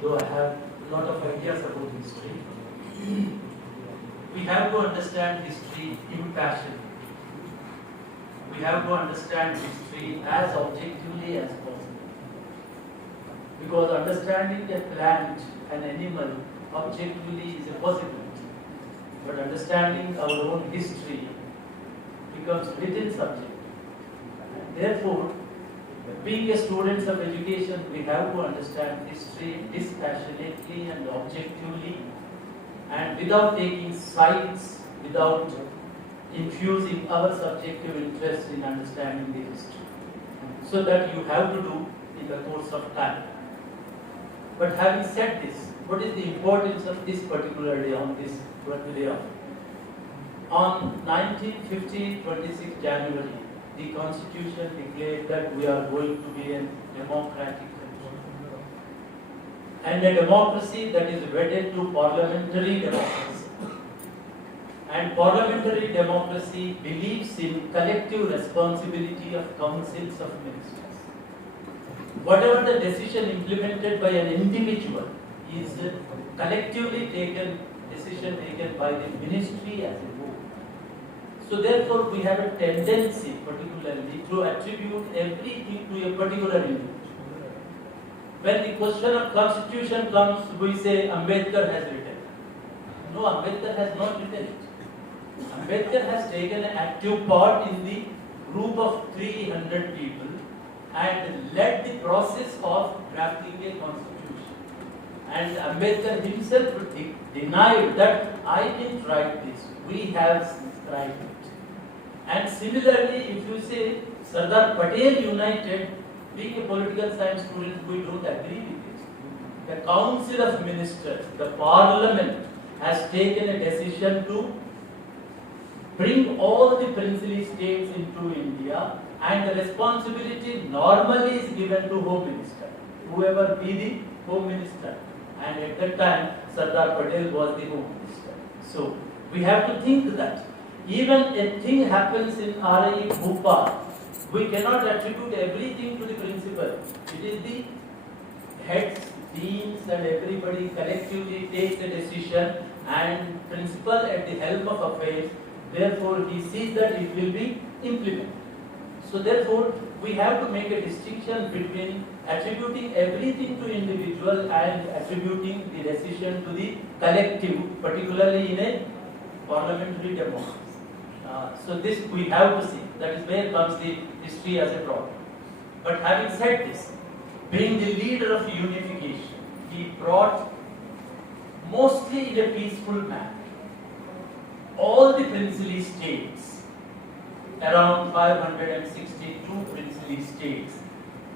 though I have a lot of ideas about history. We have to understand history impassioned. We have to understand history as objectively as possible. Because understanding a plant, an animal, objectively is a possibility. But understanding our own history becomes written subject. And therefore, being a students of education, we have to understand history dispassionately and objectively, and without taking sides, without infusing our subjective interest in understanding the history. So that you have to do in the course of time. But having said this, what is the importance of this particular day on this day of? On 1950, 26 January, the Constitution declared that we are going to be a democratic country. And a democracy that is wedded to parliamentary democracy. And parliamentary democracy believes in collective responsibility of councils of ministers. Whatever the decision implemented by an individual is collectively decision taken by the ministry as a whole. So therefore we have a tendency particularly to attribute everything to a particular individual. When the question of constitution comes, we say Ambedkar has written. No, Ambedkar has not written it. Ambedkar has taken an active part in the group of 300 people and led the process of drafting a constitution. And Ambedkar himself denied that I didn't write this, we have scribed it. And similarly, if you say Sardar Patel united, being a political science student, we don't agree with it. The Council of Ministers, the Parliament, has taken a decision to bring all the princely states into India, and the responsibility normally is given to Home Minister, whoever be the Home Minister. And at that time, Sardar Patel was the Home Minister. So we have to think that even a thing happens in RI Bhopal, we cannot attribute everything to the principal. It is the heads, deans, and everybody collectively takes a decision, and principal at the helm of affairs, therefore he sees that it will be implemented. So therefore we have to make a distinction between attributing everything to individual and attributing the decision to the collective, particularly in a parliamentary democracy. So this we have to see. That is where comes the history as a problem. But having said this, being the leader of unification, he brought mostly in a peaceful manner all the princely states, around 562 princely states.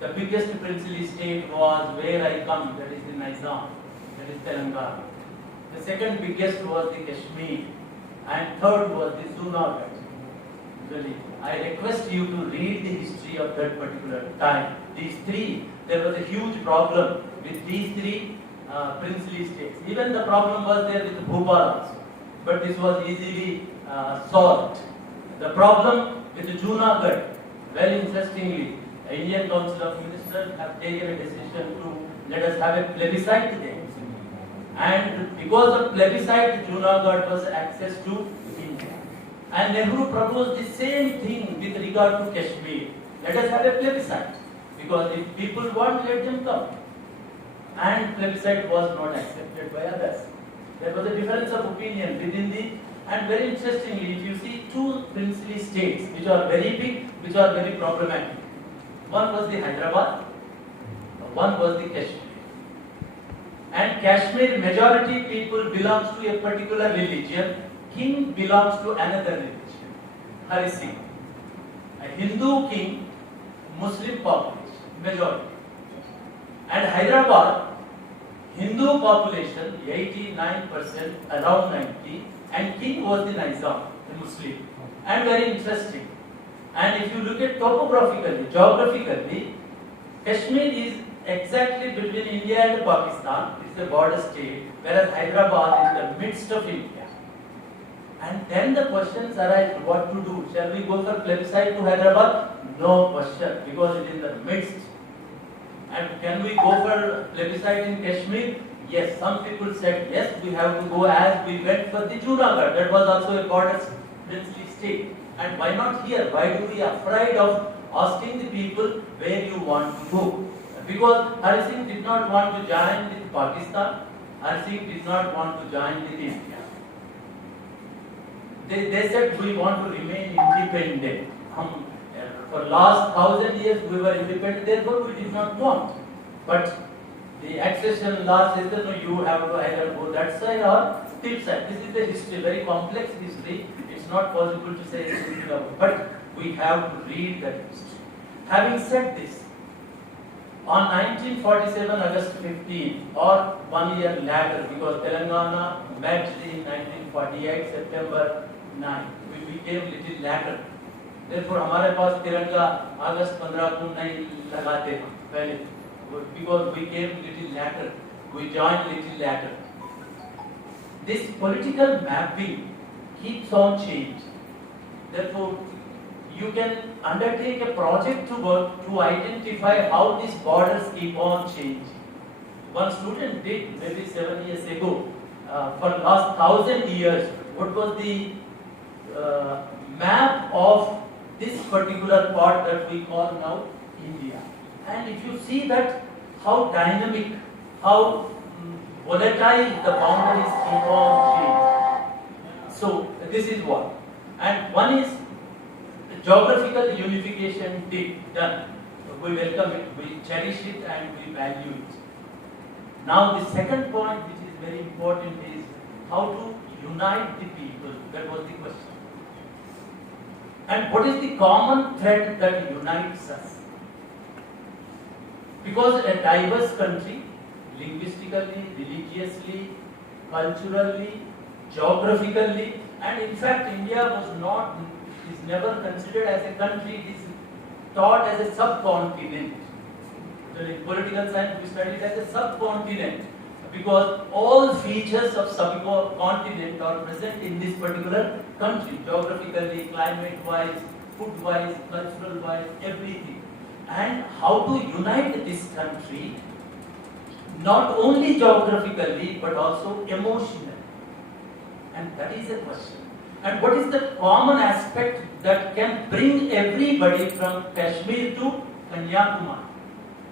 The biggest princely state was where I come, that is the Nizam, that is Telangana. The second biggest was the Kashmir, and third was the Junagadh. Really, I request you to read the history of that particular time. These three, there was a huge problem with these three princely states. Even the problem was there with Bhopal also, but this was easily solved. The problem with the Junagadh, very interestingly, the Indian Council of Ministers have taken a decision to let us have a plebiscite there. And because of plebiscite, Junagadh was access to India. And Nehru proposed the same thing with regard to Kashmir. Let us have a plebiscite, because if people want, let them come. And plebiscite was not accepted by others. There was a difference of opinion within the, and very interestingly, if you see two princely states which are very big, which are very problematic. One was the Hyderabad, one was the Kashmir. And Kashmir, majority people belongs to a particular religion, king belongs to another religion, Hari Singh. A Hindu king, Muslim population, majority. And Hyderabad, Hindu population, 89%, around 90%, and king was the Nizam, the Muslim. And very interesting. And if you look at topographically, geographically, Kashmir is exactly between India and Pakistan. It's a border state, whereas Hyderabad is in the midst of India. And then the questions arise, what to do? Shall we go for plebiscite to Hyderabad? No question, because it is in the midst. And can we go for plebiscite in Kashmir? Yes, some people said yes, we have to go, as we went for the Junagadh. That was also a border princely state. And why not here? Why do we afraid of asking the people where you want to go? Because Hari Singh did not want to join with Pakistan. Hari Singh did not want to join with India. They said we want to remain independent. For last 1,000 years we were independent, therefore we did not want. But the accession law says that no, you have to either go that side or this side. This is the history, very complex history. It's not possible to say anything about, but we have to read that history. Having said this, on 1947 August 15 or 1 year later, because Telangana merged in 1948 September 9, we became little later. Therefore हमारे पास तिरंगा अगस्त 15 को नहीं लगाते हैं पहले, because we came little later, we joined little later. This political mapping keeps on changing. Therefore, you can undertake a project to work to identify how these borders keep on changing. One student did maybe 7 years ago, for last 1,000 years, what was the map of this particular part that we call now India. And if you see that how dynamic, how volatile the boundaries keep on changing. So this is what. And one is geographical unification done. We welcome it, we cherish it, and we value it. Now the second point, which is very important, is how to unite the people. That was the question. And what is the common thread that unites us? Because a diverse country, linguistically, religiously, culturally, geographically, and in fact India is never considered as a country, it is taught as a subcontinent. In political science we study it as a subcontinent, because all features of subcontinent are present in this particular country, geographically, climate-wise, food-wise, cultural-wise, everything. And how to unite this country, not only geographically, but also emotionally. And that is a question. And what is the common aspect that can bring everybody from Kashmir to Kanyakumari,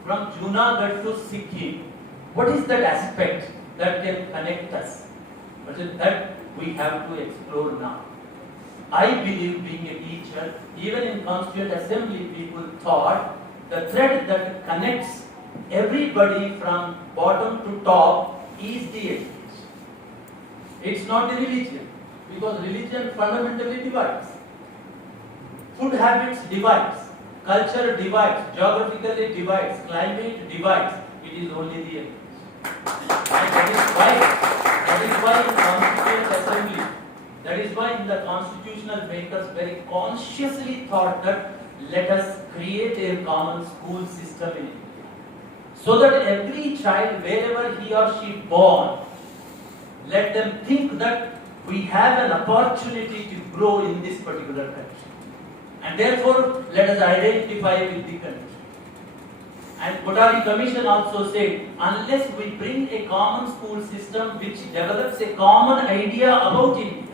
from Junagadh to Sikkim? What is that aspect that can connect us? That we have to explore now. I believe, being a teacher, even in Constituent Assembly, people thought the thread that connects everybody from bottom to top is the education. It's not the religion, because religion fundamentally divides. Food habits divides, culture divides, geographically divides, climate divides. It is only the education. And that is why in Constituent Assembly, that is why in the constitutional makers very consciously thought that let us create a common school system in India, so that every child, wherever he or she born, let them think that we have an opportunity to grow in this particular country. And therefore, let us identify with the country. And Kothari Commission also said, unless we bring a common school system which develops a common idea about India,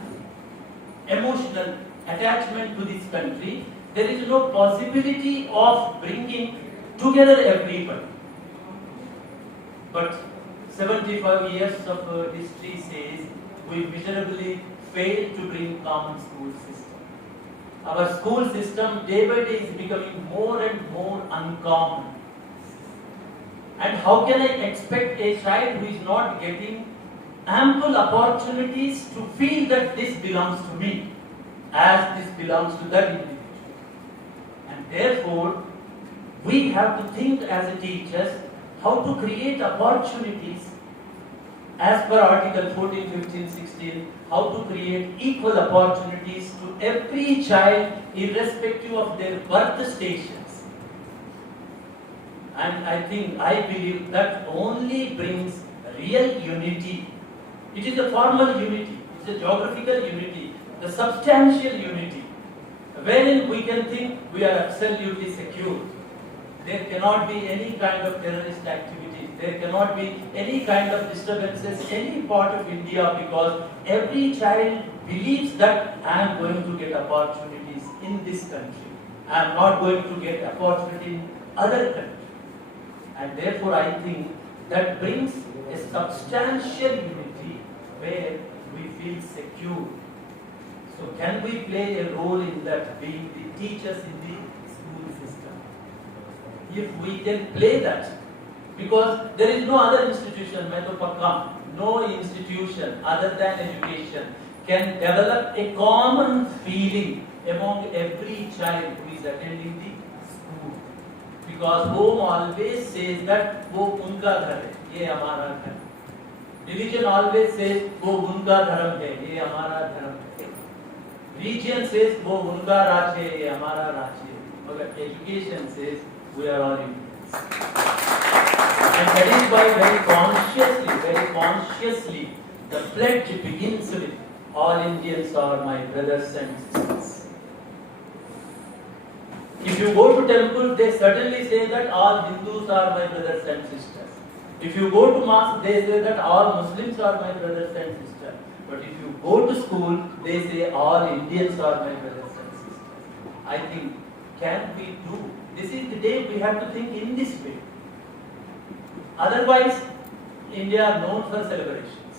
emotional attachment to this country, there is no possibility of bringing together everybody. But 75 years of history says we miserably failed to bring common school system. Our school system day by day is becoming more and more uncommon. And how can I expect a child who is not getting ample opportunities to feel that this belongs to me, as this belongs to that individual? And therefore, we have to think as teachers how to create opportunities as per Article 14, 15, 16, how to create equal opportunities to every child irrespective of their birth stations. And I believe that only brings real unity. It is a formal unity, it is a geographical unity, the substantial unity, wherein we can think we are absolutely secure. There cannot be any kind of terrorist activities. There cannot be any kind of disturbances any part of India, because every child believes that I am going to get opportunities in this country. I am not going to get opportunity in other countries. And therefore I think that brings a substantial unity where we feel secure. So can we play a role in that, being the teachers in the school system? If we can play that, because there is no other institution, no institution other than education can develop a common feeling among every child who is attending the school. Because home always says that wo unka ghar hai, ye hamara ghar. Religion always says wo unka dharam hai, ye hamara dharam hai. Religion says wo unka raj hai, ye hamara raj hai. But education says we are all Indians. And that is why very consciously, the pledge begins with all Indians are my brothers and sisters. If you go to temple, they certainly say that all Hindus are my brothers and sisters. If you go to mosque, they say that all Muslims are my brothers and sisters. But if you go to school, they say all Indians are my brothers and sisters. I think, can we do? This is the day we have to think in this way. Otherwise, India are known for celebrations.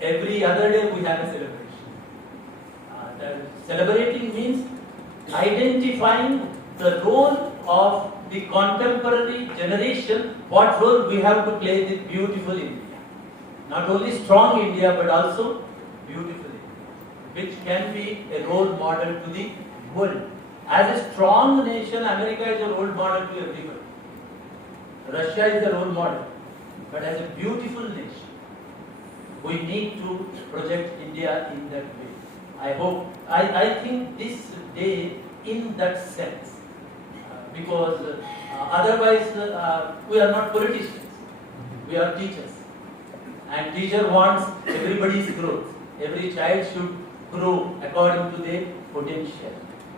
Every other day we have a celebration. Celebrating means identifying the role of the contemporary generation, what role we have to play in beautiful India. Not only strong India, but also beautiful India, which can be a role model to the world. As a strong nation, America is a role model to everybody. Russia is a role model. But as a beautiful nation, we need to project India in that way. I think this day in that sense, because otherwise we are not politicians, we are teachers. And teacher wants everybody's growth. Every child should grow according to their potential.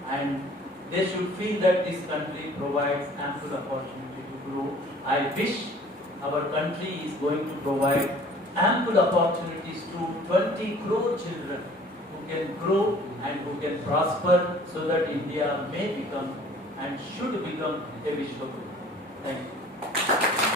And they should feel that this country provides ample opportunity to grow. I wish our country is going to provide ample opportunities to 20 crore children who can grow and who can prosper, so that India may become and should become a Vishwaguru. Thank you.